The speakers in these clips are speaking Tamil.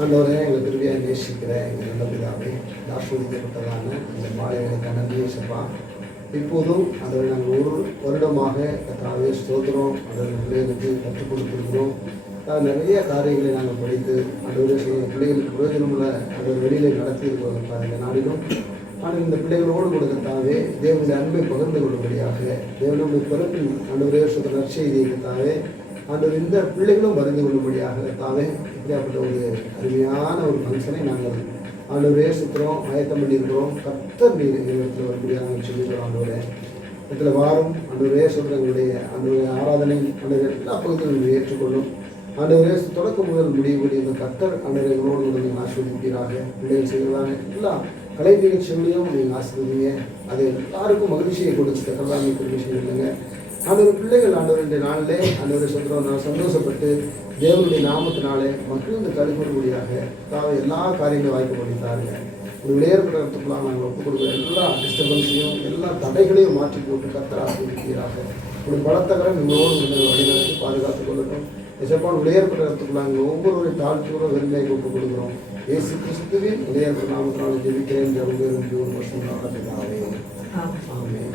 ஆண்டவரே, எங்களை விரும்பியாக நேசிக்கிற எங்கள் நல்ல பிதாவே, ஆஸ்வதிக்கப்பட்டதான இந்த மாலைகளுக்கு நன்றியை செப்பா. இப்போதும் அதை நாங்கள் ஒரு வருடமாக கர்த்தாவே ஸ்தோத்திரம் அந்த பிள்ளைகளுக்கு கற்றுக் கொடுத்துருக்கிறோம். நிறைய காரியங்களை நாங்கள் படித்து அந்த பிள்ளைகளுக்கு பிரயோஜனமுள்ள அந்த வெளியில் நடத்தி இருக்கிறோம் இந்த நாளிலும். ஆனால் இந்த பிள்ளைகளோடு கூட கர்த்தாவே தேவனுடைய அன்பை பகிர்ந்து கொள்ளும்படியாக தேவனுடைய பிறப்பில் ஆண்டவரே சொல்கிற நற்செய்தியை கர்த்தாவே ஆண்டவர் இந்த பிள்ளைகளும் பகிர்ந்து கொள்ளும்படியாக கர்த்தாவே இப்படியாப்பட்ட ஒரு அருமையான ஒரு ஃபங்க்ஷனை நாங்கள் ஆண்டவரே சுற்றுறோம், ஆயத்தம் பண்ணியிருக்கிறோம். கர்த்தர் நீர் எங்களிடத்தில் வரும்படியாக நாங்கள் சொல்லிக்கிறோம். ஆண்டவரே இடத்துல வாரும். ஆண்டவரே சொல்கிற எங்களுடைய ஆண்டவருடைய ஆராதனை ஆண்டவர் எல்லா பகுதிகளும் ஏற்றுக்கொள்ளும். ஆண்டவரே தொடக்கம் முதல் முடிவுபடி இந்த கர்த்தர் ஆண்டவரை எங்களோடு நீங்கள் ஆஸ்வதிப்பீராக. பிள்ளைகள் செய்வதான எல்லா கலை நிகழ்ச்சிகளையும் நீங்கள் ஆசிர்வதிங்க. அது எல்லாருக்கும் மகிழ்ச்சியை கொடுத்து கர்த்தராக விஷயம் இல்லைங்க. ஆண்டவர் பிள்ளைகள் ஆண்டவருடைய நாளிலே ஆண்டவரை சொல்கிறோம் நான் சந்தோஷப்பட்டு தேவனுடைய நாமத்தினாலே மகிழ்ந்து கழிப்படியாக தாவை எல்லா காரியங்களும் வாய்க்கப்படுத்தாருங்க. ஒரு விளையாடுறதுக்குலாம் நாங்கள் ஒப்புக் கொடுக்குற எல்லா டிஸ்டர்பன்ஸையும் எல்லா தடைகளையும் மாற்றி போட்டு கர்த்தர் ஆசிர்வதிக்கிறாங்க. ஒரு பலத்தகரம் எங்களோடு வழிநடத்தி பாதுகாத்துக் கொள்ளட்டும். எசப்பான் விளையாடுறதுக்குள்ள நாங்கள் ஒவ்வொருவரை தாழ்ச்சியோடு வெறுமையாக ஒப்புக் கொடுக்குறோம். இயேசு கிறிஸ்துவின் விளையாடுற நாமத்தினாலே ஜெபிக்கிறேன். ஜெபம் ஒரு வருஷம் நடத்துகிறாவே. ஆமென்.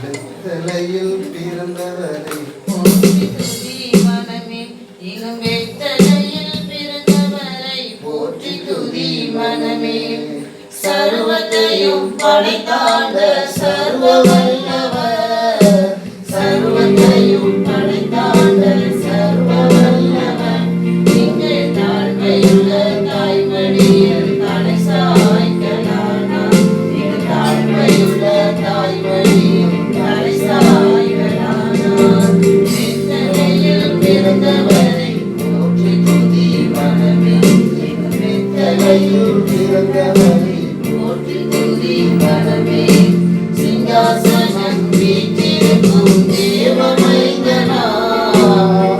வெத்தலையில் பிறந்தவரை மனமே இனம் வெத்தலையில் பிறந்தவரை போற்றி துதி மனமே. சர்வத்தையும் படைத்தாண்ட சர்வ வல்லவர், சர்வத்தையும் படைத்தாண்ட சர்வ வல்லவர். இங்கு தாழ்மையுள்ள தாய்மடியில் தலை சாய்க்கலானா, இங்கு தாழ்மையுள்ள தாய்மடியில் தலை சாய்க்கலானா. வெத்தலையில் பிறந்தவரை போற்றி துதி மனமே, வெத்தலையில் பிறந்தவரை போற்றி துதி மனமே. சிங்காசனம் வீற்றிருக்கும் தேவமைந்தனா,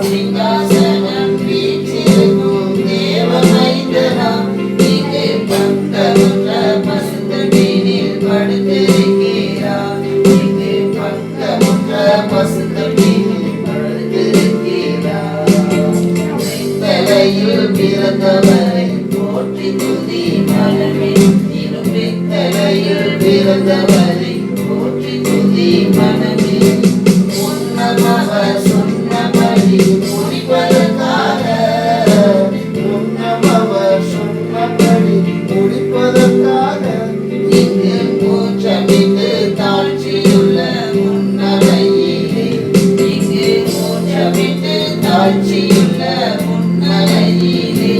சிங்காசனம் வீற்றிருக்கும் தேவமைந்தனா. இங்கு பக்கமுற்ற பசுந்தொட்டினில் படுத்திருக்கிறார், இங்கு பக்கமுற்ற பசுந்தொட்டினில் படுத்திருக்கிறார். வெத்தலையில் பிறந்தவரை போற்றி துதி மனமே, வெத்தலையில் பிறந்தவரை போற்றி துதி மனமே. உன்னதவர் சொன்னபடி முடிப்பதற்காக, உன்னதவர் சொன்னபடி முடிப்பதற்காக இங்கு மூச்சமிட்டு தாழ்ச்சியுள்ள முன்னரையிலே, இங்கு மூச்சமிட்டு தாழ்ச்சியுள்ள முன்னரையிலே.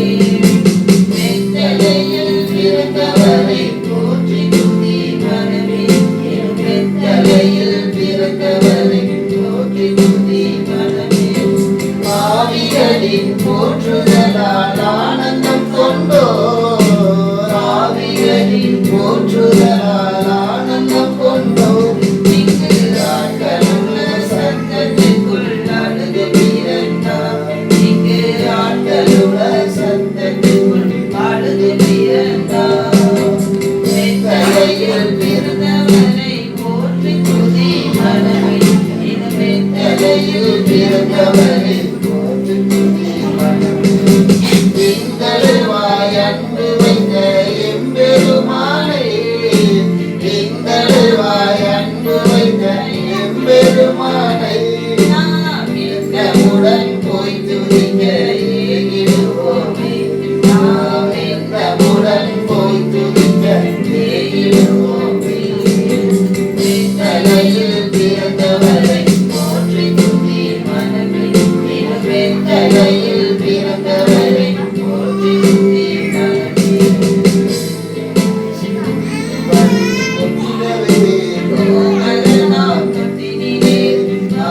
வெத்தலையில் பிறந்தவரை போற்றி துதி மனமே, வெத்தலையில் பிறந்தவரை போற்றி துதி மனமே. ஆவிகளின் போற்றுதலால் ஆனந்தம் கொண்டோ, ஆவிகளின் போற்றுதலால் ஆனந்தம் கொண்டோ. இங்கு ஆட்களுள்ள சத்தத்திற்குள் அழுது பிறந்தார், இங்கு ஆட்களுள்ள சத்தத்திற்குள் அழுது பிறந்தார். வெத்தலையில் பிறந்தவரை போற்றி துதி மனமே, வெத்தலையில் பிறந்தவரை போற்றி துதி மனமே. திங்களுவாய் அன்பு வைத்த எம்பெருமானை, திங்களுவாய் அன்பு வைத்த எம்பெருமானை. நாம் எந்தமுடன் போய் துதிக்க ஏகிடுவோமே, நாம் எந்தமுடன் போய் துதிக்க ஏகிடுவோமே. வெத்தலையில் பிறந்தவரை போற்றி துதி மனமே, வெத்தலையில் பிறந்தவரை போற்றி துதி மனமே. கோமலனாம் தொட்டினிலே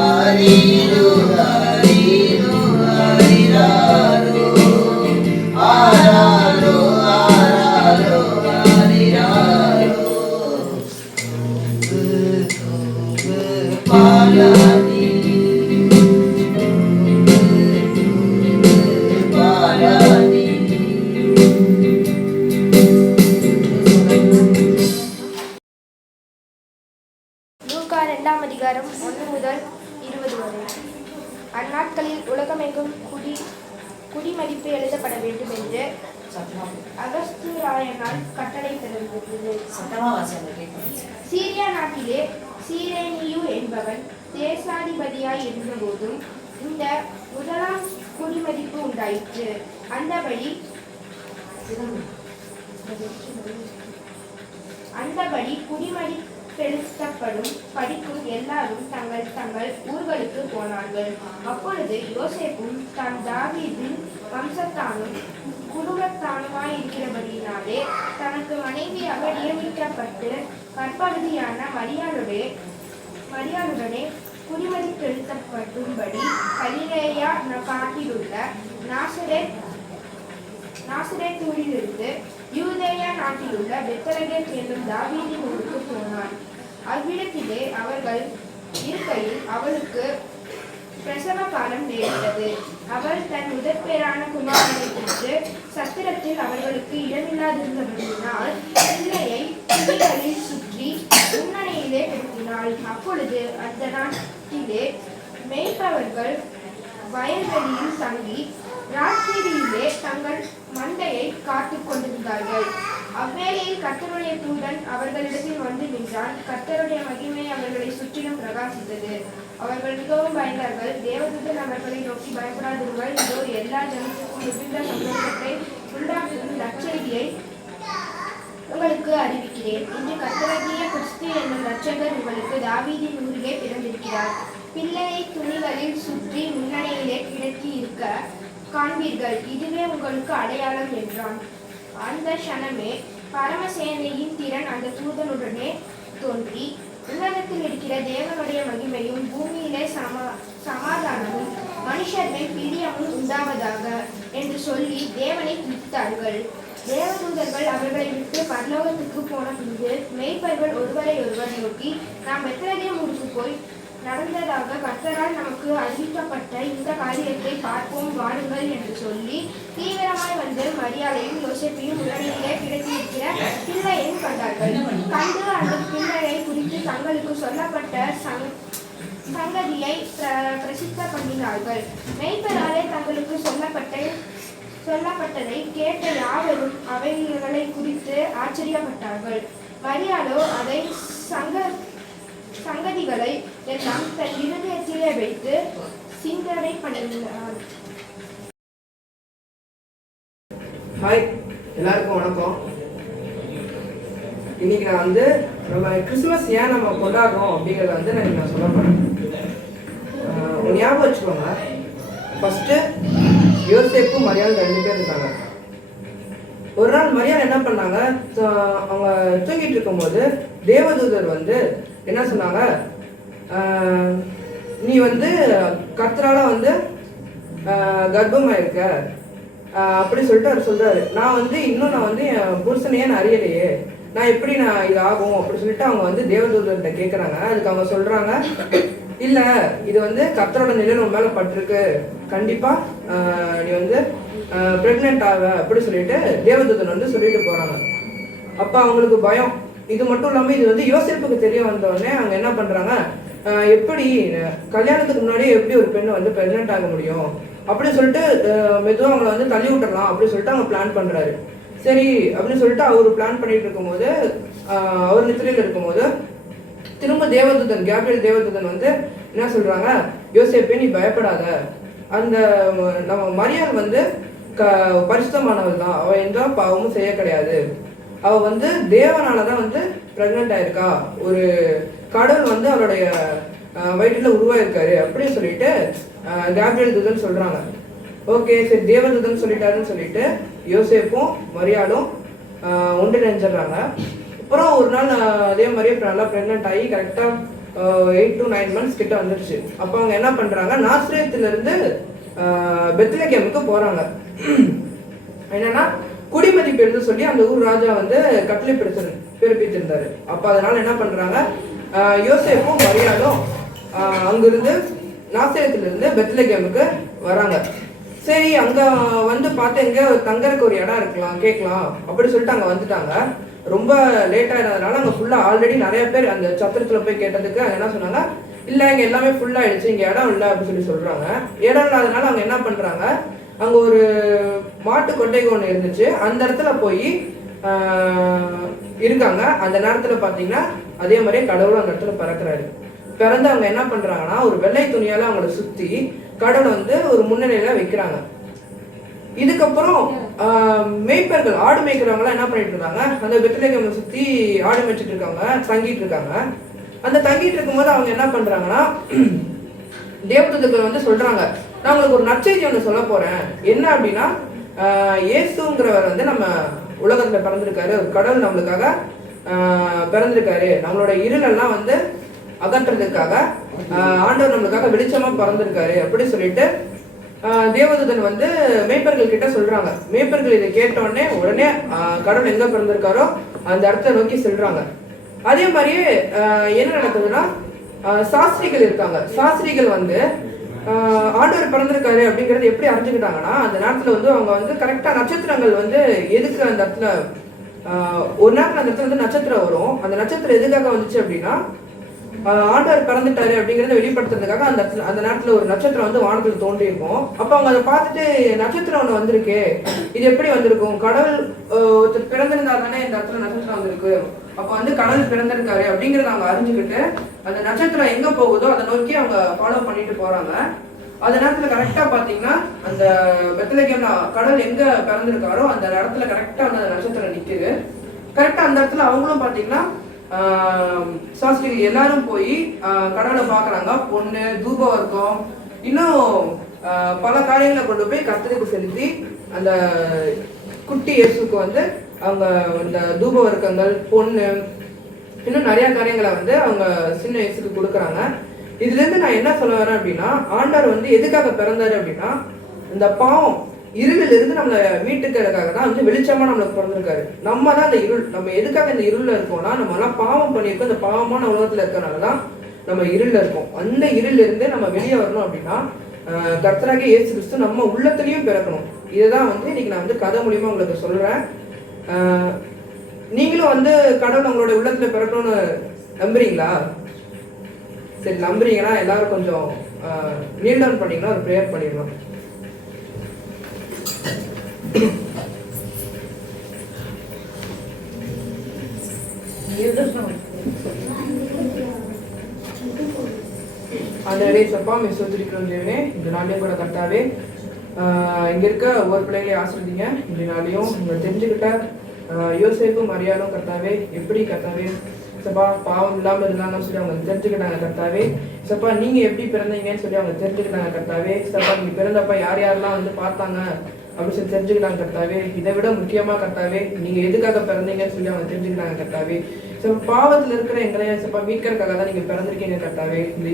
ஆரீரோ ஆரீரோ ஆரிராரோ, ஆராரோ ஆராரோ ஆரிராரோ. பாலாதி பாலாதி. லூக்கா 2ஆம் அதிகாரம் 1 முதல் 20 வரை. அந்நாட்களில் உலகமெங்கும் குடிமதிப்பு எழுதப்பட வேண்டும் என்று அகஸ்தியராயனால் கட்டளை பிறந்தது. சீரியா நாட்டிலே சீரேனியு என்பவன் தேசாதிபதியாய் இருந்தபோதும் இந்த முதலாம் குடிமதிப்பு உண்டாயிற்று. அந்தபடி குடிமதிப்பெழுத்தப்படும் படிக்கும் எல்லாரும் தங்கள் தங்கள் ஊர்களுக்கு போனார்கள். அப்பொழுது யோசேப்பும் தான் தாவீதின் வம்சத்தானும் குடும்பத்தானுமாயிருக்கிறபடியினாலே தனக்கு மனைவியாக நியமிக்கப்பட்டு கற்பவதியான மரியாளுடனே குடிமதிப்பெழுத்தப்படும்படி கலிலேயா காட்டிலுள்ள நாசரேத்தூரிலிருந்து யூதேயா நாட்டிலுள்ள பெத்லகேம் என்னும் தாவீதின் ஊருக்கு போனான். அவ்விடத்திலே அவர்கள் இருக்கையில் அவளுக்கு பிரசவ காலம் நேரிட்டது. அவள் தன் முதற்பேரான குமாரனை பெற்று சத்திரத்தில் அவர்களுக்கு இடமில்லாதிருந்தபடியினால் பிள்ளையை துணிகளில் சுற்றி முன்னணியிலே கிடத்தினாள். அப்பொழுது அந்த நாட்டிலே மேய்ப்பவர்கள் வயல்வெளியில் தங்கி ராத்திரியிலே தங்கள் மந்தையை காத்துக் கொண்டிருந்தார்கள். அவ்வேளையில் கர்த்தருடைய தூதன் அவர்களிடத்தில் வந்து நின்றான். கர்த்தருடைய மகிமை அவர்களை சுற்றிலும் பிரகாசித்தது. அவர்கள் மிகவும் பயந்தார்கள். தேவதூதன் அவர்களை நோக்கி, பயப்படாதீர்கள், இதோ எல்லா ஜனத்துக்கும் மிகுந்த சந்தோஷத்தை உண்டாக்கும் நற்செய்தியை உங்களுக்கு அறிவிக்கிறேன். இன்று கர்த்தராகிய கிறிஸ்து என்னும் இரட்சகர் உங்களுக்கு தாவீதின் ஊரிலே பிறந்திருக்கிறார். பிள்ளையை துணிகளில் சுற்றி முன்னணியிலே கிடத்தி இருக்க காண்பீர்கள். இதுவே உங்களுக்கு அடையாளம் என்றான். அந்த க்ஷணமே பரமசேனையின் திறன் அந்த தூதனுடனே தோன்றி, உலகத்தில் இருக்கிற தேவனுடைய மகிமையும் பூமியிலே சமாதானமும் மனுஷர் மேல் பிரியமும் உண்டாவதாக என்று சொல்லி தேவனை துதித்தார்கள். தேவதூதர்கள் அவர்களை விட்டு பரலோகத்துக்கு போன பின்பு மேய்ப்பர்கள் ஒருவரை ஒருவர் நோக்கி, நாம் பெத்லகேம் ஊருக்கு போய் நடந்ததாக கர்த்தரால் நமக்கு அறிவிக்கப்பட்ட இந்த காரியத்தை பார்ப்போம், வாருங்கள் என்று சொல்லி தீவிரமாய் வந்து மரியாதையும் யோசேப்பையும் முன்னணியிலே கிடத்தியிருக்கிற பிள்ளையையும் கண்டார்கள். கண்டு அந்த பிள்ளையை குறித்து தங்களுக்கு சொல்லப்பட்ட சங்கதியை பிரசித்த பண்ணினார்கள். மெய்ப்பராலே தங்களுக்கு சொல்லப்பட்டதை கேட்ட யாவரும் அவைகளை குறித்து ஆச்சரியப்பட்டார்கள். மரியாளோ அதை சங்கதிகளை எல்லாம் தன் இருதயத்திலே வைத்து சிந்தனை பண்ணினார். ஹாய், எல்லாருக்கும் வணக்கம். இன்னைக்கு நான் வந்து நம்ம கிறிஸ்துமஸ் ஏன் நம்ம கொண்டாடுறோம் அப்படிங்கிறத வந்து நான் சொல்ல போறேன். ஞாபகம் வச்சுக்கோங்க, ஃபர்ஸ்ட் யோசேப்பு மரியாதை 2 பேர் இருக்காங்க. ஒரு நாள் மரியாதை என்ன பண்ணாங்க, அவங்க தூங்கிட்டு இருக்கும்போது தேவதூதர் வந்து என்ன சொன்னாங்க, நீ வந்து கர்த்தரால வந்து கர்ப்பமா இருக்க அப்படி சொல்லிட்டு அவர் சொல்றாரு. நான் வந்து என் புருஷனையே நான் அறியலையே, நான் எப்படி இது ஆகும் அப்படி சொல்லிட்டு அவங்க வந்து தேவதூதர்கிட்ட கேட்குறாங்க. அதுக்கு அவங்க சொல்றாங்க, இல்லை, இது வந்து கர்த்தரோட நிழல் உன் மேலே பட்டிருக்கு, கண்டிப்பா நீ வந்து பிரெக்னென்ட் ஆக அப்படி சொல்லிட்டு தேவதூதன் வந்து சொல்லிட்டு போறாங்க. அப்ப அவங்களுக்கு பயம். இது மட்டும் இல்லாமல் இது வந்து யோசேப்புக்கு தெரிய வந்தோடனே அவங்க என்ன பண்ணுறாங்க, எப்படி கல்யாணத்துக்கு முன்னாடி எப்படி ஒரு பெண்ணை வந்து ப்ரெக்னென்ட் ஆக முடியும் அப்படின்னு சொல்லிட்டு மெதுவாக அவங்கள வந்து தள்ளி விட்டுறலாம் அப்படின்னு சொல்லிட்டு அவங்க பிளான் பண்ணுறாரு. சரி அப்படின்னு சொல்லிட்டு அவர் பிளான் பண்ணிட்டு இருக்கும்போது, அவர் நித்திரையில் இருக்கும்போது திரும்ப கேப்ரியல் தேவதூதன் வந்து என்ன சொல்கிறாங்க, யோசேப்பே நீ பயப்படாத, அந்த நம்ம மரியாள் வந்து பரிசுத்தமானவள் தான், அவள் எந்த பாவமும் செய்ய கிடையாது, அவள் வந்து தேவனாலதான் வந்து பிரெக்னென்ட் ஆயிருக்கா, ஒரு கடவுள் வந்து அவருடைய வயிற்றுல உருவாயிருக்காரு அப்படின்னு சொல்லிட்டு கேப்ரியல் தூதன் சொல்றாங்க. ஓகே, சரி, தேவதூதன் சொல்லிட்டாருன்னு சொல்லிட்டு யோசேப்பும் மரியாளும் ஒன்றிணைஞ்சிடறாங்க. அப்புறம் ஒரு நாள் அதே மாதிரி நல்லா பிரெக்னென்ட் ஆகி கரெக்டாக 8 to 9 months கிட்ட வந்துடுச்சு. அப்போ அவங்க என்ன பண்றாங்க, நாசரேத்திலிருந்து பெத்லகேமுக்கு போறாங்க. என்னன்னா குடிமதிப்பு எழுத சொல்லி அந்த ஊர் ராஜா வந்து கட்டளை பிறப்பித்திருந்தாரு. அப்ப அதனால என்ன பண்றாங்க, யோசேப்பும் மரியாளும் அங்கிருந்து நாசரேத்திலிருந்து பெத்லகேமுக்கு வராங்க. சரி, அங்க வந்து பார்த்து எங்க தங்கறதுக்கு ஒரு இடம் இருக்கலாம் கேட்கலாம் அப்படி சொல்லிட்டு அங்க வந்துட்டாங்க. ரொம்ப லேட் ஆகிறதுனால அங்கே ஃபுல்லாக ஆல்ரெடி நிறைய பேர் அந்த சத்திரத்தில் போய் கேட்டதுக்கு அங்கே என்ன சொன்னாங்க, இல்லை இங்கே எல்லாமே ஃபுல்லாகிடுச்சு, இங்கே இடம் இல்லை அப்படின்னு சொல்கிறாங்க. இடம் இல்லாதனால அவங்க என்ன பண்ணுறாங்க, அங்கே ஒரு மாட்டு கொட்டகை ஒன்று இருந்துச்சு, அந்த இடத்துல போய் இருக்காங்க. அந்த நேரத்தில் பார்த்தீங்கன்னா அதே மாதிரியே கடவுள் அந்த இடத்துல பிறக்கிறாரு. பிறந்து அவங்க என்ன பண்ணுறாங்கன்னா ஒரு வெள்ளை துணியால் அவங்கள சுற்றி கடவுளை வந்து ஒரு முன்னிலையில் வைக்கிறாங்க. இதுக்கப்புறம் மேய்ப்பர்கள் ஆடு மேய்க்கிறவங்களாம் என்ன பண்ணிட்டு இருக்காங்க, அந்த பெத்லகேமை சுற்றி ஆடு மேய்ச்சிட்டு இருக்காங்க, தங்கிட்டு இருக்காங்க. அந்த தங்கிட்டு இருக்கும்போது அவங்க என்ன பண்ணுறாங்கன்னா தேவதூதர்கள் வந்து சொல்கிறாங்க, நான் உங்களுக்கு ஒரு நற்செய்தி ஒன்று சொல்ல போகிறேன். என்ன அப்படின்னா, இயேசுங்கிறவர் வந்து நம்ம உலகத்தில் பிறந்திருக்காரு, ஒரு கடவுள் நம்மளுக்காக பிறந்திருக்காரு, நம்மளோட இருளெல்லாம் வந்து அகற்றுறதுக்காக ஆண்டவர் நம்மளுக்காக வெளிச்சமாக பிறந்திருக்காரு அப்படி சொல்லிட்டு தேவதூதன் வந்து மேய்ப்பர்கள் கிட்ட சொல்றாங்க. மேய்ப்பர்கள் இதை கேட்டோடனே உடனே கடவுள் எங்க பிறந்திருக்காரோ அந்த இடத்த நோக்கி செல்றாங்க. அதே மாதிரியே என்ன நடக்குதுன்னா, சாஸ்திரிகள் இருக்காங்க. சாஸ்திரிகள் வந்து ஆண்டவர் பிறந்திருக்காரு அப்படிங்கிறது எப்படி அறிஞ்சுக்கிட்டாங்கன்னா, அந்த நேரத்துல வந்து அவங்க வந்து கரெக்டா நட்சத்திரங்கள் வந்து எதுக்கு அந்த இடத்துல ஒரு நேரத்தில் அந்த இடத்துல வந்து நட்சத்திரம் வரும். அந்த நட்சத்திரம் எதுக்காக வந்துச்சு அப்படின்னா, ஆண்டவர் பிறந்துட்டாரு அப்படிங்கிறத வெளிப்படுத்துறதுக்காக அந்த நேரத்துல ஒரு நட்சத்திரம் வந்து வானத்துல தோன்றி இருக்கும். அப்ப அவங்க அதை பார்த்துட்டு நட்சத்திரம் ஒண்ணு வந்திருக்கு, இது எப்படி வந்திருக்கும், கடவுள் ஒருத்தர் பிறந்திருந்தா தானே இந்த இடத்துல நட்சத்திரம் வந்திருக்கு, அப்ப வந்து கடவுள் பிறந்திருக்காரு அப்படிங்கறத அவங்க அறிஞ்சுக்கிட்டு அந்த நட்சத்திரம் எங்க போகுதோ அதை நோக்கி அவங்க ஃபாலோ பண்ணிட்டு போறாங்க. அந்த நேரத்துல கரெக்டா பாத்தீங்கன்னா அந்த பெத்லகேம்ல கடவுள் எங்க பிறந்திருக்காரோ அந்த இடத்துல கரெக்டா அந்த நட்சத்திரம் நிக்குது. கரெக்டா அந்த இடத்துல அவங்களும் பாத்தீங்கன்னா சாஸ்திரிகள் எல்லாரும் போய் கடவுளை பாக்குறாங்க. பொண்ணு, தூப வர்க்கம், இன்னும் பல காரியங்களை கொண்டு போய் கர்த்தருக்கு செலுத்தி அந்த குட்டி இயேசுக்கு வந்து அவங்க இந்த தூப வர்க்கங்கள், பொண்ணு, இன்னும் நிறைய காரியங்களை வந்து அவங்க சின்ன இயேசுக்கு கொடுக்குறாங்க. இதுல இருந்து நான் என்ன சொல்ல வரேன் அப்படின்னா, ஆண்டவர் வந்து எதுக்காக பிறந்தாரு அப்படின்னா, இந்த பாவம் இருளில் இருந்து நம்மளை மீட்டுக்கிறதுக்காக தான் வந்து வெளிச்சமா நம்மளுக்கு பிறந்திருக்காரு. நம்ம தான் அந்த இருள், நம்ம எதுக்காக இந்த இருள்ல இருக்கோம்னா, நம்ம எல்லாம் பாவம் பண்ணியிருக்கோம். இந்த பாவமான உலகத்துல இருக்கிறனாலதான் நம்ம இருள்ல இருக்கோம். அந்த இருள்ல இருந்து நம்ம வெளியே வரணும் அப்படின்னா கர்த்தராகிய இயேசு கிறிஸ்து நம்ம உள்ளத்திலையும் பிறக்கணும். இதுதான் வந்து இன்னைக்கு நான் வந்து கதை மூலியமா உங்களுக்கு சொல்றேன். நீங்களும் வந்து கடவுள் உங்களோட உள்ளத்துல பிறக்கணும்னு நம்புறீங்களா? சரி, நம்புறீங்கன்னா எல்லாரும் கொஞ்சம் நீல் டவுன் பண்ணீங்கன்னா ஒரு ப்ரேயர் பண்ணிடலாம். ஆண்டவரே சப்பா மெசோதிரிக்கிறோம் தேவனே, இந்த நாளையும் கூட கர்த்தாவே இங்க இருக்க ஒவ்வொரு பிள்ளைகளையும் ஆசிரியங்க. இந்த நாளையும் உங்களை தெரிஞ்சுக்கிட்ட யோசேப்பு மரியாளும் கர்த்தாவே எப்படி கர்த்தாவே சப்பா பாவம் இல்லாமல் இருந்தாங்கன்னு சொல்லி அவங்க தெரிஞ்சுக்கிட்டாங்க கர்த்தாவே. சப்பா நீங்க எப்படி பிறந்தீங்கன்னு சொல்லி அவங்க தெரிஞ்சுக்கிட்டாங்க கர்த்தாவே. சப்பா நீங்க பிறந்தப்ப யார் யாரெல்லாம் வந்து பார்த்தாங்க அப்படின்னு சொல்லி தெரிஞ்சுக்கிட்டாங்க கர்த்தாவே. இதை விட முக்கியமா கர்த்தாவே நீங்க எதுக்காக பிறந்தீங்கன்னு சொல்லி அவங்க தெரிஞ்சுக்கிட்டாங்க கர்த்தாவே. பாவத்துல இருக்கிற எங்களை சப்பா மீட்கிறதுக்காக தான் நீங்க பிறந்திருக்கீங்க கர்த்தாவே. இந்த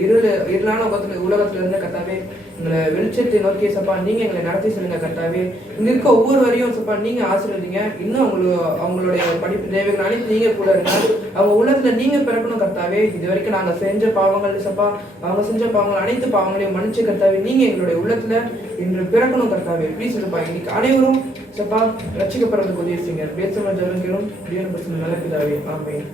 இருளான உலகத்துல இருந்து கர்த்தாவே எங்களை வெளிச்சத்தை நோக்கி சப்பா நீங்க எங்களை நடத்தி சொல்லுங்க கர்த்தாவே. இங்க இருக்க ஒவ்வொரு வரையும் சப்பா நீங்க ஆசீர்வதிங்க. இன்னும் அவங்களுடைய படிப்பு தேவைகள் அனைத்து நீங்க கூட இருங்க. அவங்க உள்ளத்துல நீங்க பிறக்கணும் கர்த்தாவே. இது வரைக்கும் நாங்க செஞ்ச பாவங்கள் சப்பா, அவங்க செஞ்ச பாவங்கள் அனைத்து பாவங்களையும் மன்னிச்சு கர்த்தாவே நீங்க எங்களுடைய உள்ளத்துல இன்று பிறக்கணும் கர்த்தாவே. ப்ளீஸ் சப்பா இன்னைக்கு அனைவரும் சப்பா ரட்சிக்கப்படுறதுக்கு உதவி செய்யுங்க. பேசுகிற ஜனங்களும் நல்ல பிதாவே, ஆமென்.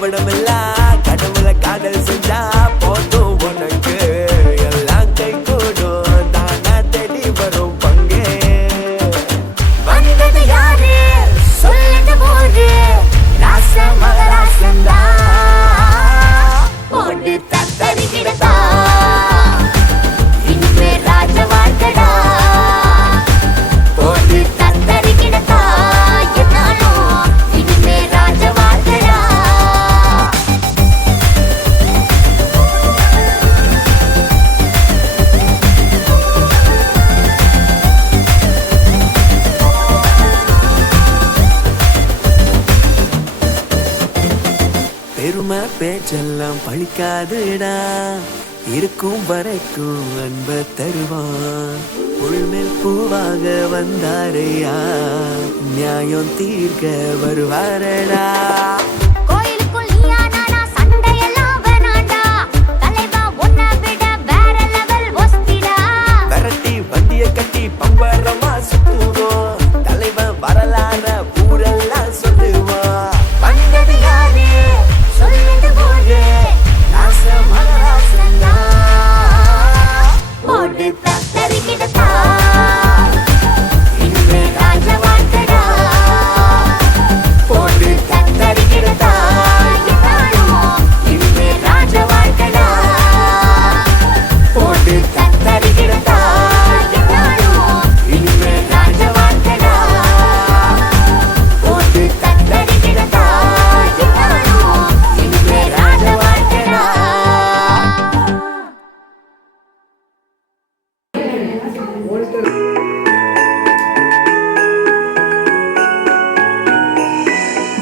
கபடமெல்லாம் கடவுளை காதல் செஞ்சா போதும் உனக்கு எல்லாம் கை கூடும் தானா தேடி வரும் பங்கே வந்தது யாரு சொல்லுது போது ராச மகராசந்தா போட்டு தத்தரிக்கிடதா இனிமே ராஜ வாழ்க்கடா போட்டு தத்தரிக்கிடதா என்னாலும் இனிமே ராஜ வாழ்க்கடா பெருமை பேச்செல்லாம் பழிக்காதுடா இருக்கும் வரைக்கும் அன்ப தருவான் உள்மேல் பூவாக வந்தாரையா நியாயம் தீர்க்க வருவாரடா கோயிலுக்குள் நீயா நானா சண்டையெல்லாம் வேணாண்டா தலைவா உன்னை விட வேற லெவல் ஒஸ்திடா விரட்டி வண்டிய கட்டி பம்பரமா சுத்துவோம் தலைவன் வரலாற ஊரெல்லாம் சொல்லுவோம் வந்தது யாரு சொல்லுது போது ராச மகராசந்தா போட்டு தத்தரிக்கிடதா இனிமே ராஜ வாழ்க்கடா போட்டு தத்தரிக்கிடதா என்னாலும் இனிமே ராஜ வாழ்க்கடா போட்டு தத்தரிக்கிடதா என்னாலும் இனிமே ராஜ வாழ்க்கடா போட்டு தத்தரிக்கிடதா என்னாலும் இனிமே ராஜ வாழ்க்கடா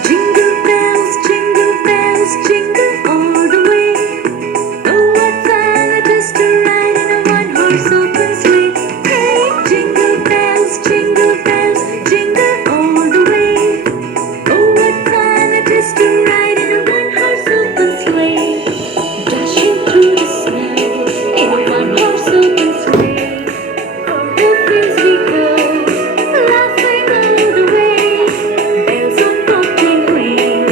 Jingle bells, jingle all the way. Oh, what fun it is to ride in a one-horse open sleigh. Hey, jingle bells, jingle all the way. Oh, what fun it is to ride in a one-horse open sleigh. Dashing through the snow in a one-horse open sleigh. Oh, fields we go, laughing all the way. Bells on bobtail ring,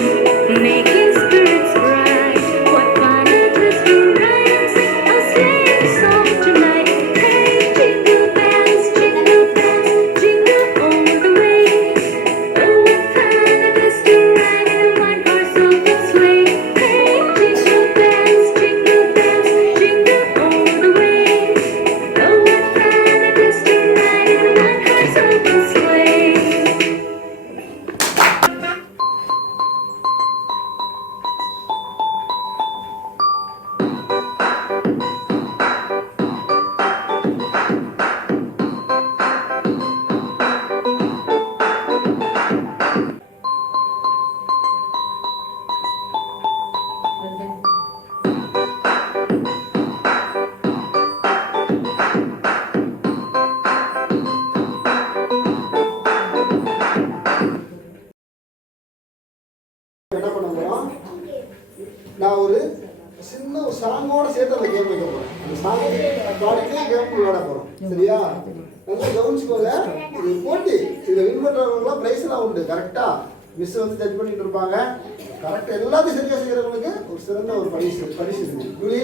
making spirits bright. What fun it is to ride and sing a sleighing song tonight. Hey, jingle bells, jingle all the way. Oh, what fun it is to ride in a one-horse open sleigh. Hey, jingle bells, jingle all the way. Oh, what fun it is to ride in a one-horse open sleigh. என்ன பண்ண போறோம்? நான் ஒரு சின்ன ஒரு சாங்கோட சேர்த்து அந்த கேம் வைக்க போறேன். அந்த சாங் பாடிட்டே கேம் விளையாட போறோம். சரியா? நல்லா கவனிச்சுக்கோங்க. இது போட்டி. இதுல வின் பண்றவங்களுக்குலாம் பிரைஸ் எல்லாம் உண்டு. கரெக்டா? மிஸ் வந்து ஜட்ஜ் பண்ணிட்டு இருப்பாங்க. கரெக்டா எல்லாத்தையும் சரியா செய்யறவங்களுக்கு ஒரு சிறந்த ஒரு பரிசு இருக்கு. புலி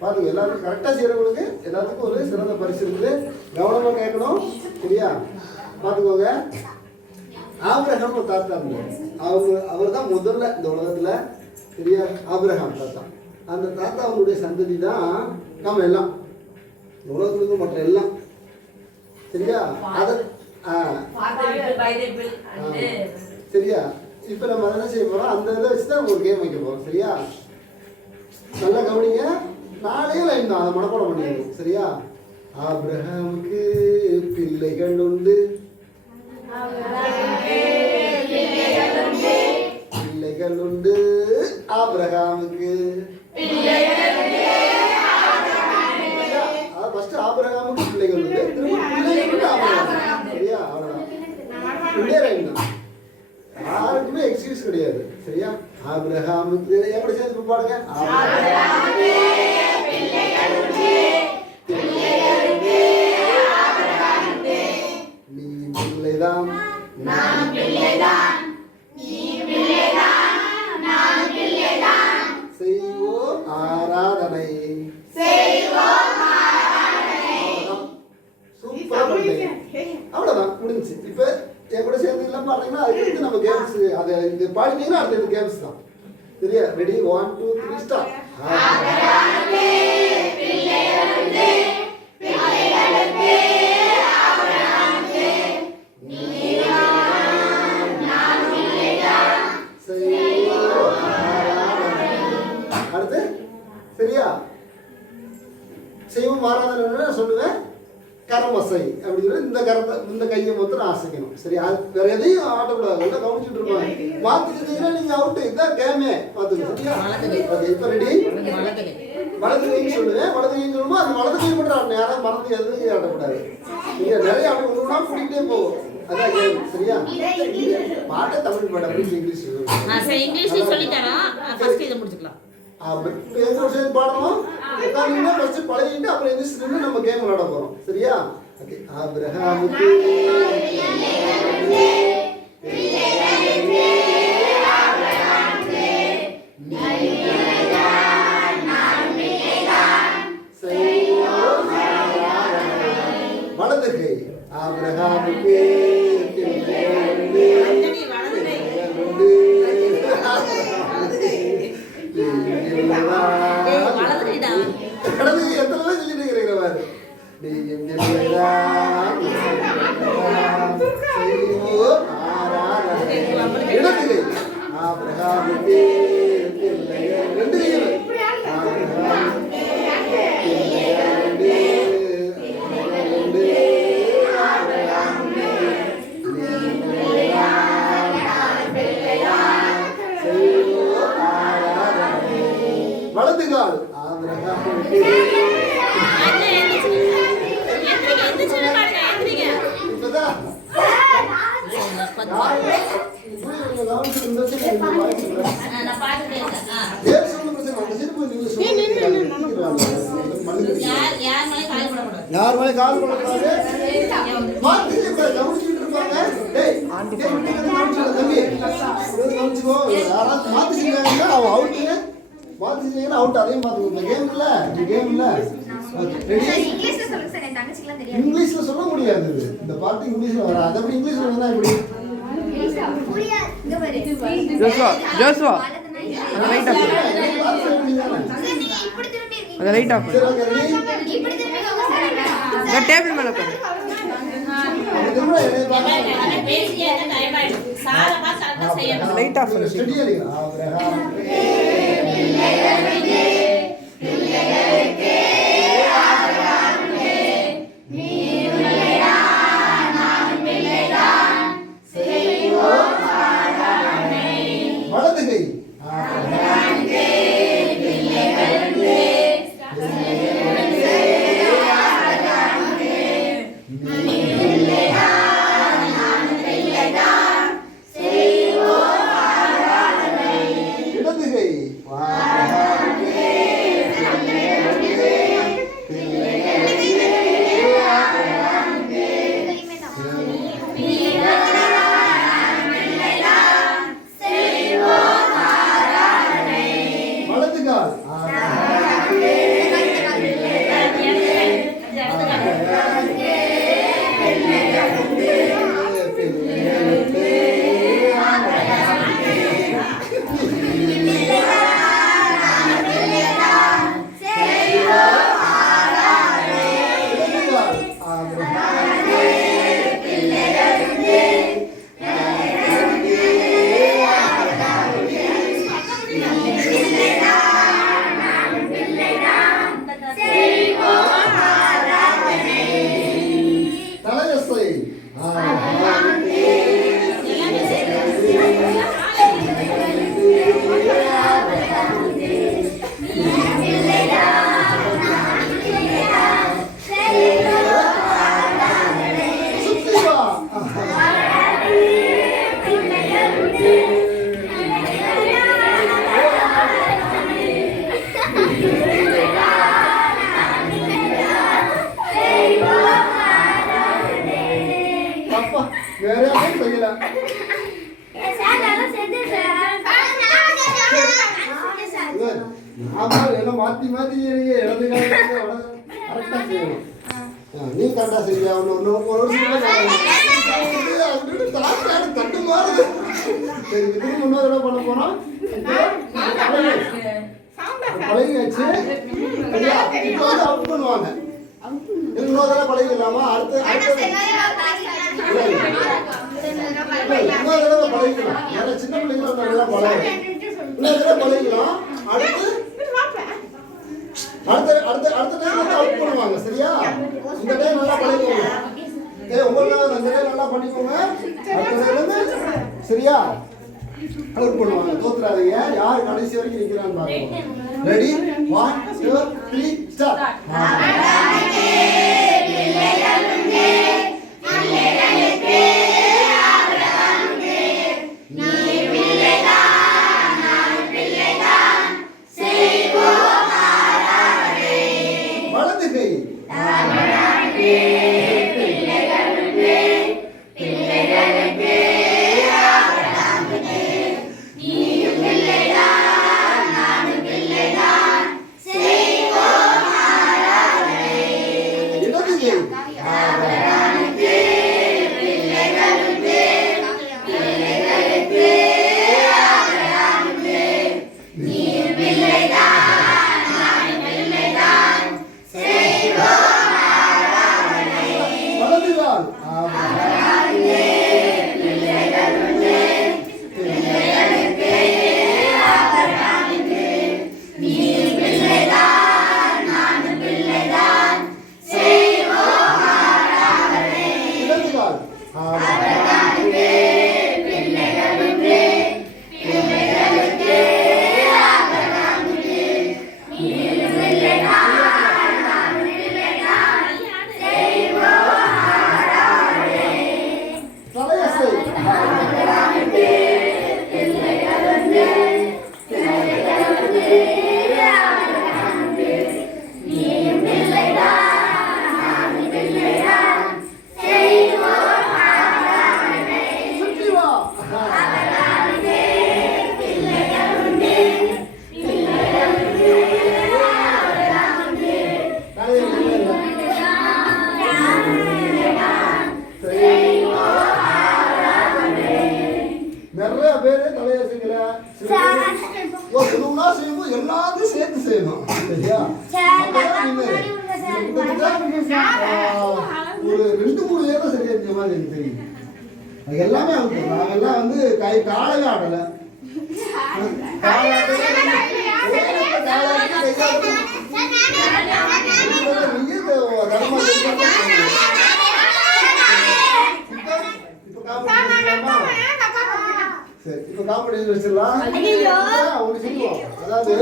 பாருங்க, எல்லாரும் கரெக்டா செய்யறவங்களுக்கு எல்லாத்துக்கும் ஒரு சிறந்த பரிசு இருக்குது. கவனமா கேட்கணும். சரியா? பாத்துக்கோங்க. ஆபிரகாம் ஒரு தாத்தா இருந்தார். அவர் தான் முதல்ல இந்த உலகத்துல சரியா ஆபிரகாம் தாத்தா. அந்த தாத்தா அவருடைய சந்ததி தான் நம்ம எல்லாம் இந்த உலகத்துக்கு மற்ற எல்லாம். சரியா? அத சரியா? இப்ப நம்ம என்ன செய்ய போறோம்? அந்த இதை வச்சுதான் நம்ம ஒரு கேம் வைக்க போறோம். சரியா? நல்லா கவனிங்க. 4 லைன் தான், அதை மனப்பாடம் பண்ணிக்கணும். சரியா? ஆபிரகாமுக்கு பிள்ளைகள் உண்டு, பிள்ளைகள் உண்டு, ஆபிரகாமுக்கு ஃபர்ஸ்ட் ஆபிரகாமுக்கு பிள்ளைகள் உண்டு, திரும்ப பிள்ளைகள் உண்டு ஆபிரகாம். சரியா? அவ்வளவுதான். யாருக்குமே எக்ஸ்கியூஸ் கிடையாது. சரியா? ஆபிரகாமுக்கு எப்படி சேர்த்து பாடுங்க. நீ பிள்ளைதான், நான் பிள்ளைதான், நீ பிள்ளைதான், நான் பிள்ளை. இது பாடினீங்கன்னா அடுத்த இது கேம்ஸ் தான். சரியா? Ready 1 2 3 start. அடுத்து சரியா? செய்வோம் மாறாத சொல்லுவேன் கரமசை அப்படி சொல்லி இந்த கையை மொத்தம் அசைக்கணும். சரி, அது வேற எதையும் ஆட்டக்கூடாது. எல்லாம் கவனிச்சுட்டு இருப்பாங்க. மாத்திக்கிட்டீங்கன்னா நீங்க அவுட்டு. இதுதான் கேமே. பார்த்துக்கணும். சரியா? ஓகே, இப்போ ரெடி. வலது கைன்னு சொல்லுவேன். வலது கைன்னு சொல்லும்போது அது வலது கை மட்டும் ஆடணும். யாராவது மறந்து எதுவும் ஆட்டக்கூடாது. நீங்க நிறைய அப்படி ஒன்றுனா கூட்டிகிட்டே போகும். அதான் கேம். சரியா? பாட்டை தமிழ் பாடம் அப்படி இங்கிலீஷ் சொல்லி தரோம். ஃபர்ஸ்ட் இதை முடிச்சுக்கலாம். சேர்ந்து பாடணும். உட்கார்ந்தீங்கன்னா ஃபர்ஸ்ட் பழகிட்டு அப்புறம் எந்திரிச்சு நம்ம கேம் விளையாட போறோம். சரியா? ஓகே. ஆபிரகாமுக்கு வலது கை. ஆபிரகாமுக்கு கடந்து எத்தனை சொல்லிட்டு இருக்கிறாரு. இடது கை. ஆபிரகாமுக்கு ரெண்டு கைகள். வலது கால். ஆபிரகாமுக்கு யார் மேலே கால் போடக்கூடாது. கவனிச்சுட்டு இருப்பாங்க. தம்பி கவனிச்சுக்கோ. யாராவது மாத்தி செஞ்சாங்கன்னா அவன் அவுட்டு. மாத்தி செஞ்சீங்கன்னா அவுட். அதையும் பார்த்துக்கோ. கேம் இல்ல கேம் இல்ல. இங்கிலீஷ்ல சொல்ல முடியாது. இந்த பாட்டு இங்கிலீஷ்ல வராது. அது எப்படி இங்கிலீஷ்ல வந்தா எப்படி? ஜோஸ்வா அந்த லைட் ஆஃப். அந்த லைட் ஆஃப். இந்த டேபிள் மேல உட்காரு. அந்த லைட் ஆஃப் பண்ணு. வலது கை. இடது கை. வலது கால். தலையசை. சுத்திவா. அப்பா வேற யாரும் செய்யலாம். ஆமா எல்லாம் மாத்தி மாத்தி இடது காலம் கரெக்டா செய்யணும். நீ கரெக்டாக செய்யா ஒன்று ஒரு வருஷம் தட்டு மாறுது. சரி திரும்ப இன்னொரு தடவை பண்ண போகிறோம். பழகியாச்சு சரியா? இப்போ வந்து அவுட் பண்ணுவாங்க. இன்னொரு தடவை பழகிக்கலாமா? அடுத்த இன்னொரு தடவை பழகிக்கலாம். நிறைய சின்ன பிள்ளைங்களும் நல்லா பழகும். இன்னொரு தடவை பழகிக்கலாம். அடுத்த டைம் வந்து அவுட் பண்ணுவாங்க. சரியா? இந்த டைம் நல்லா பழகிக்கோங்க. உங்களுக்கு அந்த டைம் நல்லா பண்ணிக்கோங்க. அடுத்த டைம் சரியா? அவுட் பண்ணுவாங்க. தோத்துறாதீங்க. யார் கடைசி வரைக்கும் நிற்கிறான்னு பார்க்கலாம். Ready 1 2 3 start. வலது கை நிறைய பேர் தலையசைக்கல ஒன்றுனா செய்யும்போது எல்லாத்தையும் சேர்த்து செய்யணும். சரியா? ஒரு 2-3 பேர் தான் சரியா இருக்க மாதிரி எனக்கு தெரியும். அது எல்லாமே அவுட்டு. நாங்கெல்லாம் வந்து காலையே ஆடலை. சரி இப்போ காம்படிஷன் வச்சிடலாம். அவங்க சொல்லுவோம். அதாவது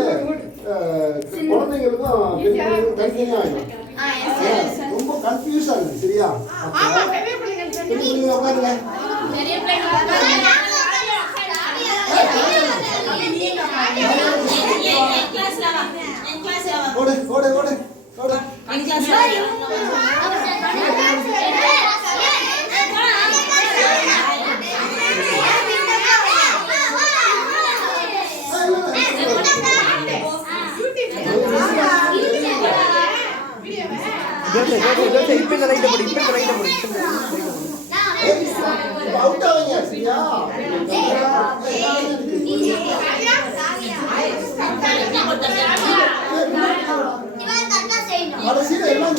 குழந்தைங்களுக்கும் பெண்களுக்கும் தனித்தனியாக ஆகிடும். ரொம்ப கன்ஃபியூஸாக இருக்குது. சரியா? உட்காருங்க. ஓடு ஓடு ஓடு ஓடு. அவுட் ஆவீங்க. சரியா? கடைசியில் எல்லாம்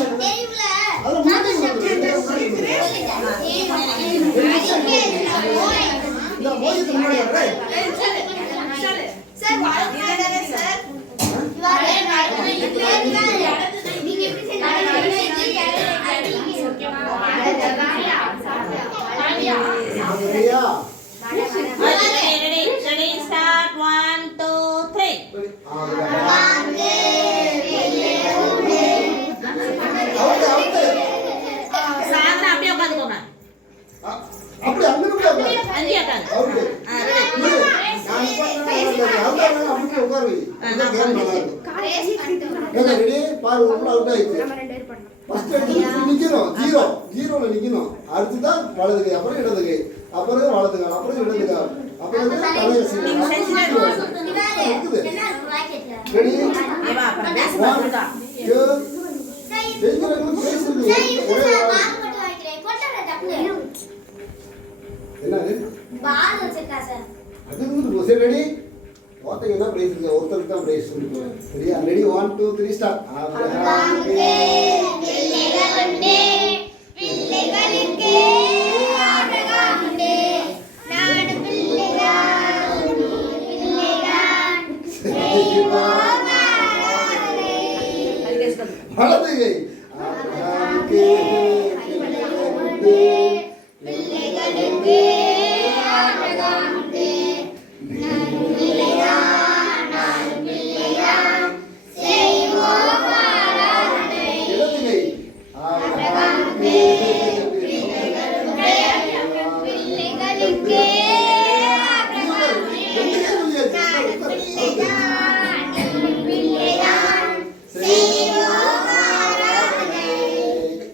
சரியா? Ready, start 1 2 3. சாயந்தரம் அப்படியே உட்காந்துக்கோங்க. அப்படி அங்கே அங்கேயே உட்காந்து. ரெடி பாரு. அவுட் ஆயிடுச்சு. ஃபர்ஸ்ட் நிக்கணும். ஜீரோல நிக்கணும். அடுத்துதான் வலது கை, அப்புறம் இடது கை, அப்புறம் வலது கால், அப்புறம் இடது கால், அப்புறம் தலையசை. ரெடி 1 2 பேசுறது பார்த்தீங்கன்னா பிரைஸ் இருக்கு, ஒருத்தருக்கு தான் பிரைஸ் இருக்கு. சரியா? Ready 1 2 3 start. ஆபிரகாமுக்கு வலது கை. ஆபிரகாமுக்கு இடது கை. ஆபிரகாமுக்கு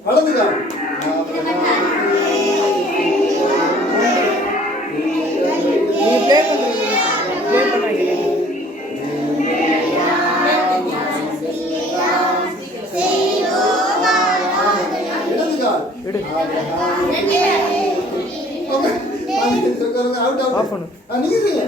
வலது கால். நீ ப்ளே பண்ணுறீங்க, ப்ளே பண்ணுறீங்க. இடது கால். Out Off out. பண்ணு. நீங்க செய்யுங்க.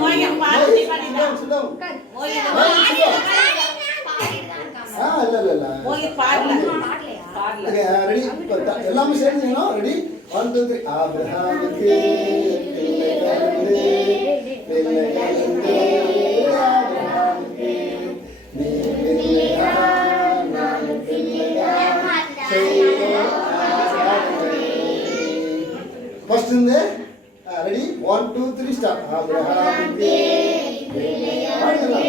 மோகித் பாடு நீ பாடிடா. மோகித் பாடல. ரெடி? எல்லாமே சேர்ந்தீங்கன்னா ரெடி 1 2 3. ஆபிரகாமுக்கு ஃபர்ஸ்ட் இருந்து ரெடி 1 2 3 ஸ்டார்ட். ஆபிரகாமுக்கு பாடுங்களா?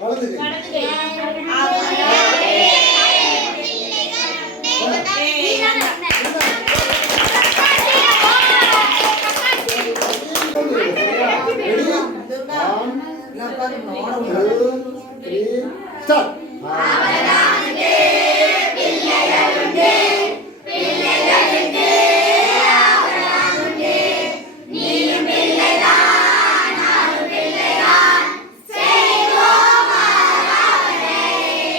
வலது கை. Ready 1 2 3 start.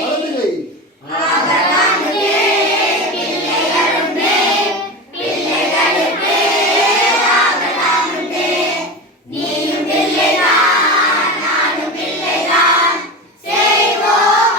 வலது கை. செய்வோம்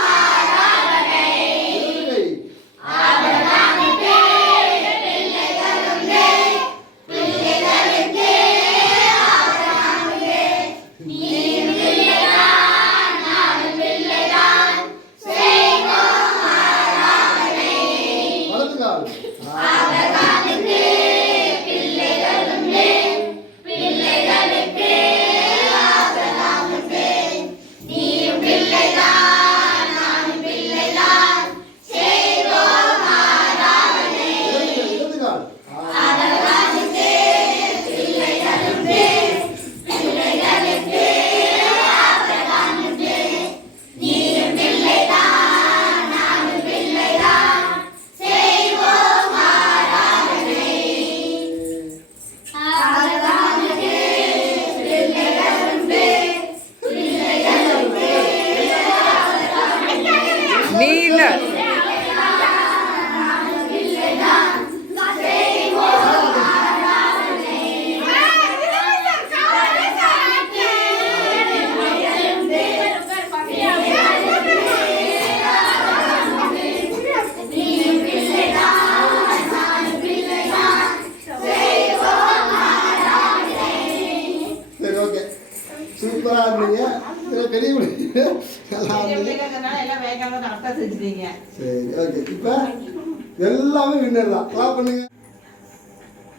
பெரிய பிள்ளைங்க நல்லா பெரிய இருந்தது. பிள்ளைங்கிறதுனால எல்லாம் வேகாம கரெக்டா செஞ்சுட்டீங்க. சரி ஓகே இப்போ எல்லாமே வின்னர் தான். கிளாப் பண்ணுங்க.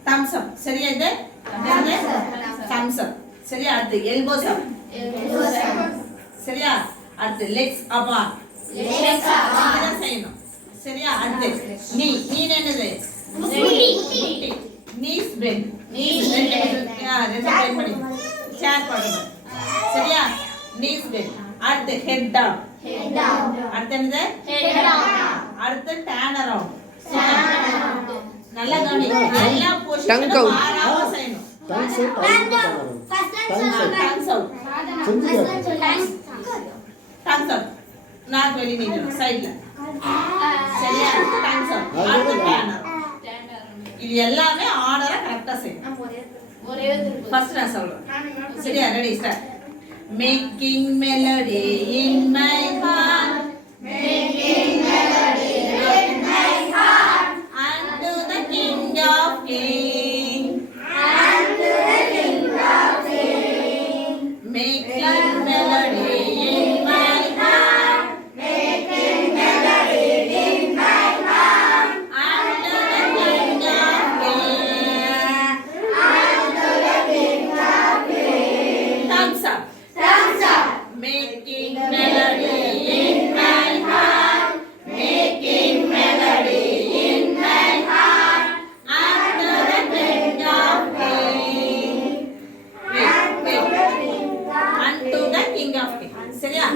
தம்ஸ் அப். சரியா இது? தம்ஸ் அப். சரியா? அடுத்து எல்போஸ் அப். சரியா? அடுத்து லெக்ஸ் அப் ஆன். இதெல்லாம் செய்யணும். சரியா? அடுத்து நீ என்னது? முட்டி. Knees bend. ரெண்டு பெண்ட் பண்ணி சேர் பண்ணணும். சரியா? Knees bent. அடுத்து ஹெட் டவுன். அடுத்து என்னது? அடுத்து டர்ன் அரவுண்ட். நல்லா கவனி. எல்லா பொசிஷனும் மாறாம செய்யணும். Times out tongues out. Tongues out. Knock வெளிய நீட்டணும் சைடுல. சரியா? Tongues out. அடுத்து டர்ன் அரவுண்ட். இது எல்லாமே ஆர்டரா கரெக்ட்டா செய்யணும். ஃபர்ஸ்ட் நான் சொல்றேன். சரியா? Ready start. Making melody in my heart. Making melody in my heart. Unto the King of Kings. Unto the King of Kings. Making melody in my heart. Making melody in my heart. Unto the King of Kings. Unto the King of Kings. Thumbs up. Making melody in my heart, making melody in my heart, unto the King of Kings. Unto the King of Kings. சரியா?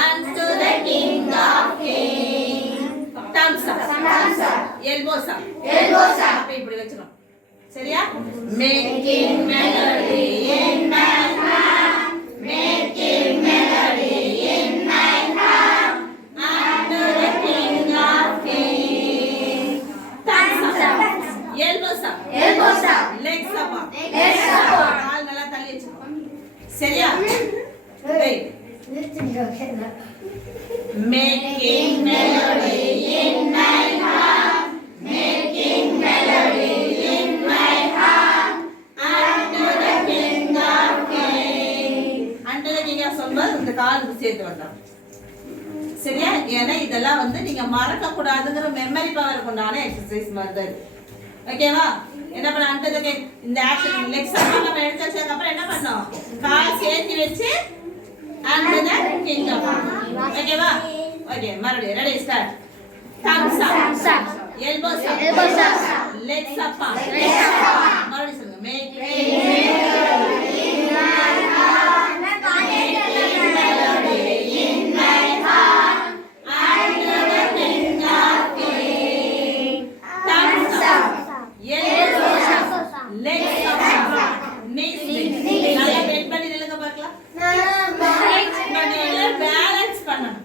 Unto the King of Kings. Thumbs up. Elbows up. அப்ப இப்படி வச்சுக்கணும். சரியா? Making melody in my heart. Making melody in my heart, unto the King of Kings. Thumbs up. Elbows up. Legs up. கால் நல்லா தள்ளி வச்சுக்கோ. சரியா? Wait. Making melody in my heart. Making melody in my heart, unto the King of Kings. Unto the King of சொல்லும்போது இந்த காலுக்கு சேர்த்து வரணும். சரியா? ஏன்னா இதெல்லாம் வந்து நீங்க மறக்க கூடாதுங்கிற மெமரி பவர் கொண்டான எக்ஸசைஸ் மாதிரி தான். ஓகேவா? என்ன பண்ண unto the King இந்த ஆக்ஷன் லெக்ஸ் எல்லாம் நம்ம எடுத்து வச்சதுக்கு அப்புறம் என்ன பண்ணோம்? கால் சேர்த்து வச்சு unto the King of Kings. ஓகேவா? ஓகே மறுபடியும் ready start. thumbs up. elbows up. legs up. மறுபடியும் சொல்லுங்க. making melody in my heart. Making melody in my heart. Unto the King of Kings. Thumbs up. elbows up. legs up. knees bend. நல்லா bend பண்ணி நில்லுங்க பார்க்கலாம். பேலன்ஸ் பண்ணணும்.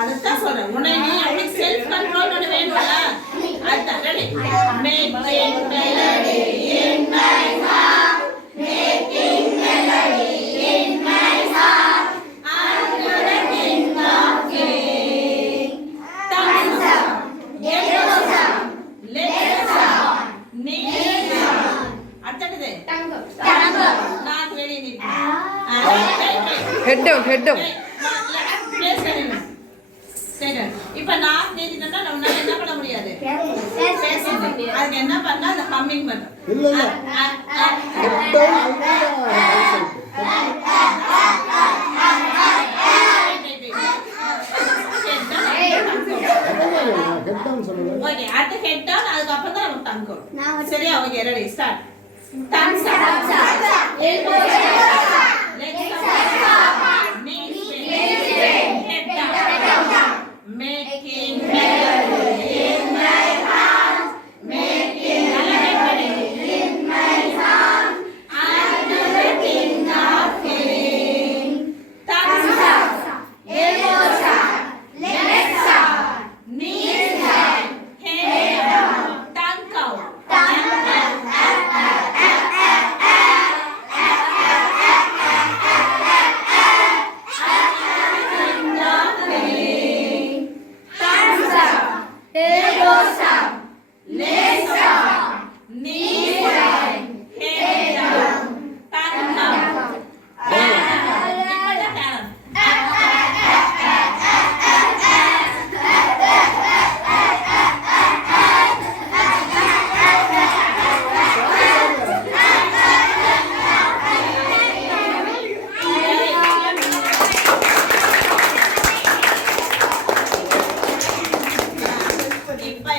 அதுதான் சொல்றேன். உன்னை நீ அப்படி செல்ஃப் கண்ட்ரோல் பண்ண வேணும்ல. அதுதான் ready. Making melody in my heart. Making melody in my heart. Unto the King of Kings. Thumbs up. elbows up. legs up. knees up. அடுத்தது நாக்கு வெளியே நீட்டு. Head down. இப்ப நான் நீட்டிட்டா நம்மளால என்ன பண்ண முடியாது? அதுக்கு என்ன பண்ணா அந்த ஹம்மிங் பண்ணும். இல்ல ஹெட் டவுன் சொல்லுங்க. ஓகே அடுத்து ஹெட் டவுன் அதுக்கப்புறம் தான் நம்ம டங் வரும். சரியா? Okay ready start. thumbs up. elbows up. legs up. knees bend. head down. Making melody in my heart. Making melody in my heart. Unto the King of Kings. Thumbs up. elbows up. legs up. knees bend. head down. tongue out.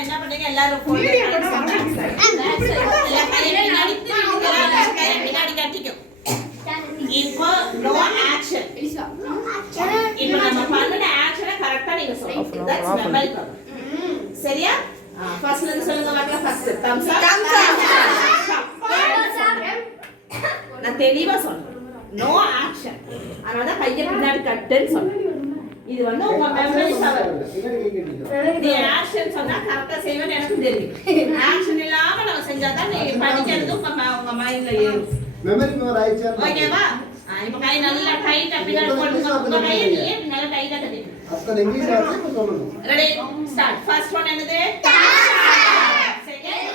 என்ன பண்ணீங்க எல்லாரும் போன் பின்னாடி கட்டிக்கும். இப்போ நோ ஆக்ஷன். இப்போ நம்ம பண்ணுன ஆக்ஷனை கரெக்டா நீங்க சொல்லணும். That's memory power. சரியா? ஃபர்ஸ்ட்ல இருந்து சொல்லுங்க வாங்க. First thumbs up. நான் தெளிவா சொல்றேன். No action. அதனால தான் கையை பின்னாடி கட்டுன்னு சொல்றேன். இது வந்து உங்க மெமரி பவர். நீ ஆக்ஷன் சொன்னா கரெக்டா செய்வேன்னு எனக்கு தெரியும். ஆக்ஷன் இல்லாம நம்ம செஞ்சா தான் நீ படிக்கிறது உங்க மைண்ட்ல ஏறும். மெமரி பவர் ஆயிச்சா? ஓகேவா? இப்போ கை நல்லா டைட்டா பின்னாடி போடுங்க. உங்க கையை நீயே நல்லா டைட்டா கட்டிடு. அப்ப இங்கிலீஷ் வார்த்தை சொல்லணும். Ready start. ஃபர்ஸ்ட் ஒன் என்னது? செகண்ட்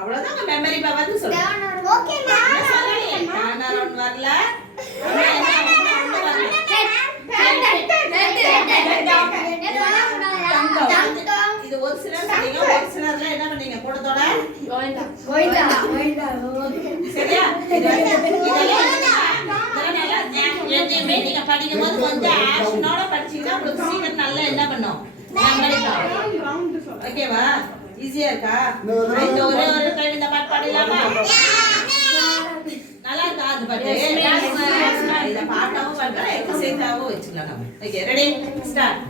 அவ்வளவுதான் உங்க மெமரி பவர் சொல்லுங்க. Okay ma'am. நான் வரல. இது ஒரு சிலர் சொன்னீங்க, ஒரு சிலர்ல என்ன பண்ணீங்க கூடத்தோட? சரியா? எதையுமே நீங்க படிக்கும் போது கொஞ்சம் ஆக்ஷனோட படிச்சீங்கன்னா உங்களுக்கு சீக்கிரம் நல்லா என்ன பண்ணும்? Memory power. ஓகேவா? ஈஸியா இருக்கா? இந்த ஒரே ஒரு டைம் இந்த பாட்டு பாடலாமா? நல்லா இருக்கா அந்த பாட்டு? இத பாட்டாவும் பண்றேன், எக்ஸசைஸாவும் வச்சுக்கலாம் நம்ம. Okay ready start.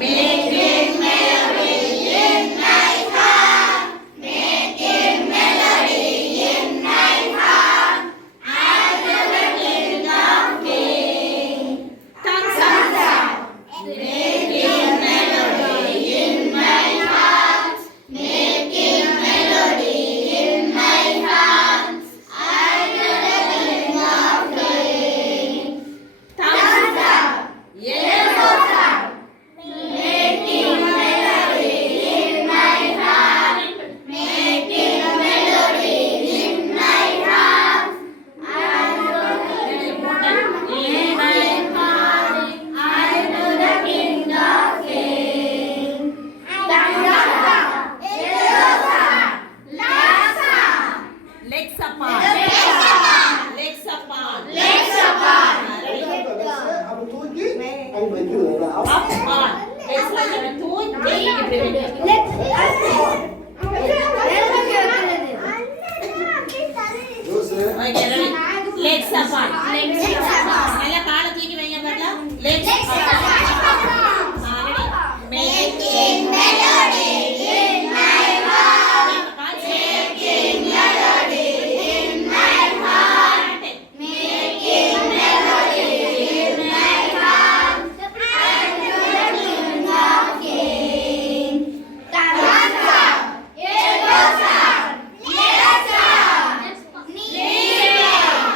Making melody in my heart, making melody in my heart. I'm the king of kings. Thumbs up. Making melody in my heart, making melody in my heart. I'm the king of kings. Thumbs up. Yellow up. Making melody in my heart, making melody in my heart. I know in my heart, I know the king of kings. Legs apart. Legs apart. Legs apart. அப்ப தூக்கி அங்க வைக்கிறது. Up on. Legs like a தூக்கி இப்படி வைக்கணும். Rose Okay, ready? Legs apart. Legs apart. நல்லா காலை தூக்கி வைங்க பாருங்க. Legs apart. Ready? Making melody in my heart. Making melody in my heart. Making melody in my heart. I'm the king of kings. Thumbs up. Elbows up. Yes up.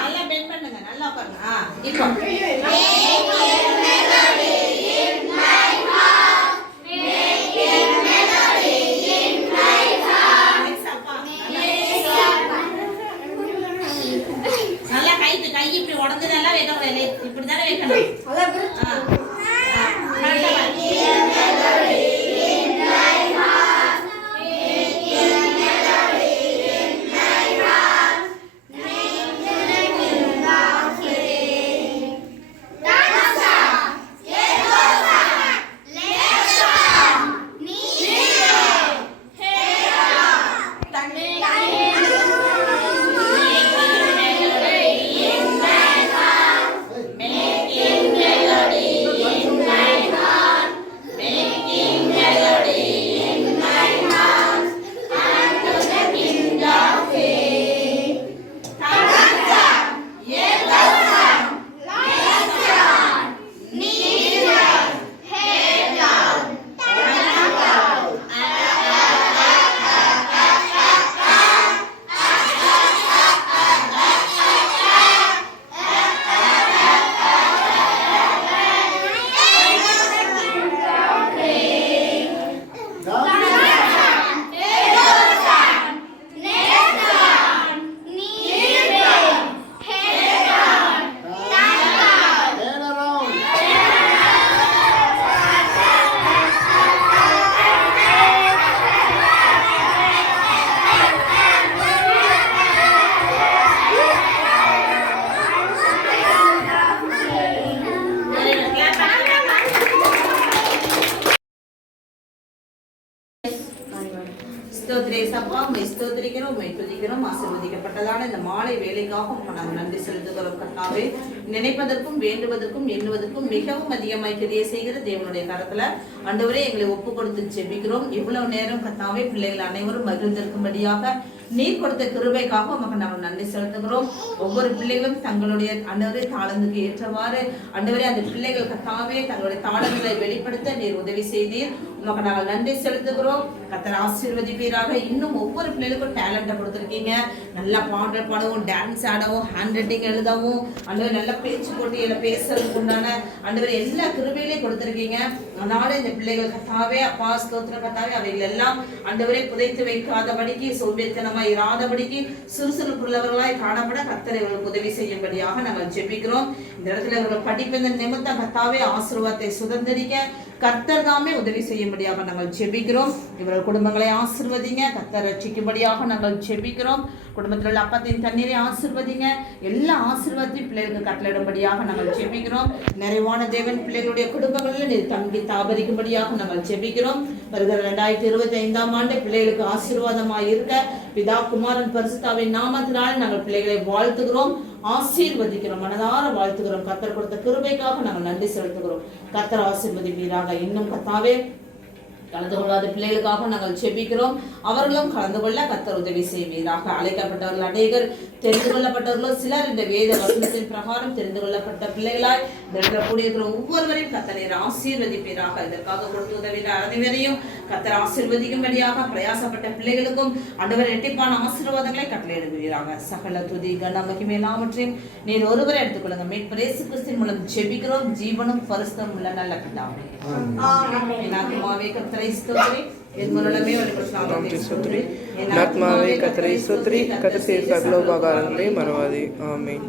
நல்லா பெண்ட் பண்ணுங்க. நல்லா உட்காருங்க. இப்போ making melody ஸ்தோத்திரேசப்பா, உம்மை ஸ்தோத்திரிக்கிறோம், உம்மை துதிக்கிறோம். ஆசீர்வதிக்கப்பட்டதான இந்த மாலை வேலைக்காக நாங்கள் நன்றி செலுத்துகிறோம் கர்த்தாவே. நினைப்பதற்கும் வேண்டுவதற்கும் எண்ணுவதற்கும் மிகவும் அதிகமாய் கிரியை செய்கிற தேவனுடைய கரத்துல ஆண்டவரே எங்களை ஒப்பு கொடுத்து ஜெபிக்கிறோம். இவ்வளவு நேரம் கர்த்தாவே பிள்ளைகள் அனைவரும் மகிழ்ந்திருக்கும்படியாக நீர் கொடுத்த கிருபைக்காக உமக்கு நாங்கள் நன்றி செலுத்துகிறோம். ஒவ்வொரு பிள்ளைகளும் தங்களுடைய ஆண்டவரே தாளந்துக்கு ஏற்றவாறு ஆண்டவரே அந்த பிள்ளைகள் கர்த்தாவே தங்களுடைய தாளங்களை வெளிப்படுத்த நீர் உதவி செய்தீர். உமக்கு நாங்கள் நன்றி செலுத்துகிறோம். கர்த்தர் ஆசீர்வதிப்பீராக. இன்னும் ஒவ்வொரு பிள்ளைகளுக்கும் டேலண்ட்டை கொடுத்துருக்கீங்க. நல்லா பாடல் பாடவும், டான்ஸ் ஆடவும், ஹேண்ட் ரைட்டிங் எழுதவும், ஆண்டவரே நல்ல பேச்சு போட்டியில பேசுறதுக்கு உண்டான ஆண்டவரே எல்லா கிருபையிலையும் கொடுத்துருக்கீங்க. அதனால இந்த பிள்ளைகள் கர்த்தாவே அப்பா ஸ்தோத்திர கர்த்தாவே அவைகள் எல்லாம் ஆண்டவரே புதைத்து வைக்காதபடிக்கு, சோம்பேறித்தனமாய் இராதபடிக்கு, சுறுசுறுப்புள்ளவர்களாய் காணப்பட கர்த்தர் இவர்களுக்கு உதவி செய்யும்படியாக நாங்கள் ஜெபிக்கிறோம். இந்த இடத்துல இவர்கள் படிப்பின் நிமித்தம் கர்த்தாவே ஆசீர்வாதத்தை சுதந்திரிக்க கர்த்தர் தாமே உதவி செய்யும்படியாக நாங்கள் ஜெபிக்கிறோம். இவர்கள் குடும்பங்களை ஆசீர்வதிங்க. கர்த்தர் ரட்சிக்கும்படியாக நாங்கள் ஜெபிக்கிறோம். குடும்பத்தில் உள்ள அப்பத்தின் தண்ணீரை ஆசீர்வதிங்க. எல்லா ஆசீர்வாதத்தையும் பிள்ளைகளுக்கு கட்டளையிடும்படியாக நாங்கள் ஜெபிக்கிறோம். நிறைவான தேவன் பிள்ளைகளுடைய குடும்பங்களில் நீர் தங்கி தாபரிக்கும்படியாக நாங்கள் ஜெபிக்கிறோம். வருகிற 2025ஆம் ஆண்டு பிள்ளைகளுக்கு ஆசீர்வாதமாக இருக்க பிதா குமாரன் பரிசுத்தாவின் நாமத்தினால் நாங்கள் பிள்ளைகளை வாழ்த்துகிறோம், ஆசீர்வதிக்கிறோம், மனதார வாழ்த்துகிறோம். கர்த்தர் கொடுத்த கிருபைக்காக நாங்கள் நன்றி செலுத்துகிறோம். கர்த்தர் ஆசீர்வதிப்பீராக. இன்னும் கர்த்தாவே கலந்து கொள்ளாத பிள்ளைகளுக்காக நாங்கள் ஜெபிக்கிறோம். அவர்களும் கலந்து கொள்ள கர்த்தர் உதவி செய்வீராக. அழைக்கப்பட்டவர்கள் அநேகர், தெரிந்து கொள்ளப்பட்டவர்களும் சிலர் இந்த வேத வசனத்தின் பிரகாரம் தெரிந்து கொள்ளப்பட்ட பிள்ளைகளாய் கூடியிருக்கிற ஒவ்வொருவரையும் கர்த்தர் ஆசீர்வதிப்பீராக. இதற்காக கொடுத்து உதவின அனைவரையும் கர்த்தர் ஆசீர்வதிக்கும்படியாக பிரயாசப்பட்ட பிள்ளைகளுக்கும் ஆண்டவர் இரட்டிப்பான ஆசீர்வாதங்களை கட்டளையிடுவீராக. சகல துதி கன மகிமை எல்லாவற்றையும் நீர் ஒருவரை எடுத்துக்கொள்ளுங்க. மீட்பர் இயேசு கிறிஸ்துவின் மூலம் ஜெபிக்கிறோம், ஜீவனும் பரிசுத்தம் உள்ள நல்ல பிதாவே. என் ஆத்துமாவே கர்த்தரை ஸ்தோத்திரி, என் முழுமே வழிபடுத்தி ஸ்தோத்திரி. என் ஆத்மாவே கர்த்தரை ஸ்தோத்திரி, கர்த்தர் செய்த சகல உபகாரங்களை மறவாதே. ஆமென்.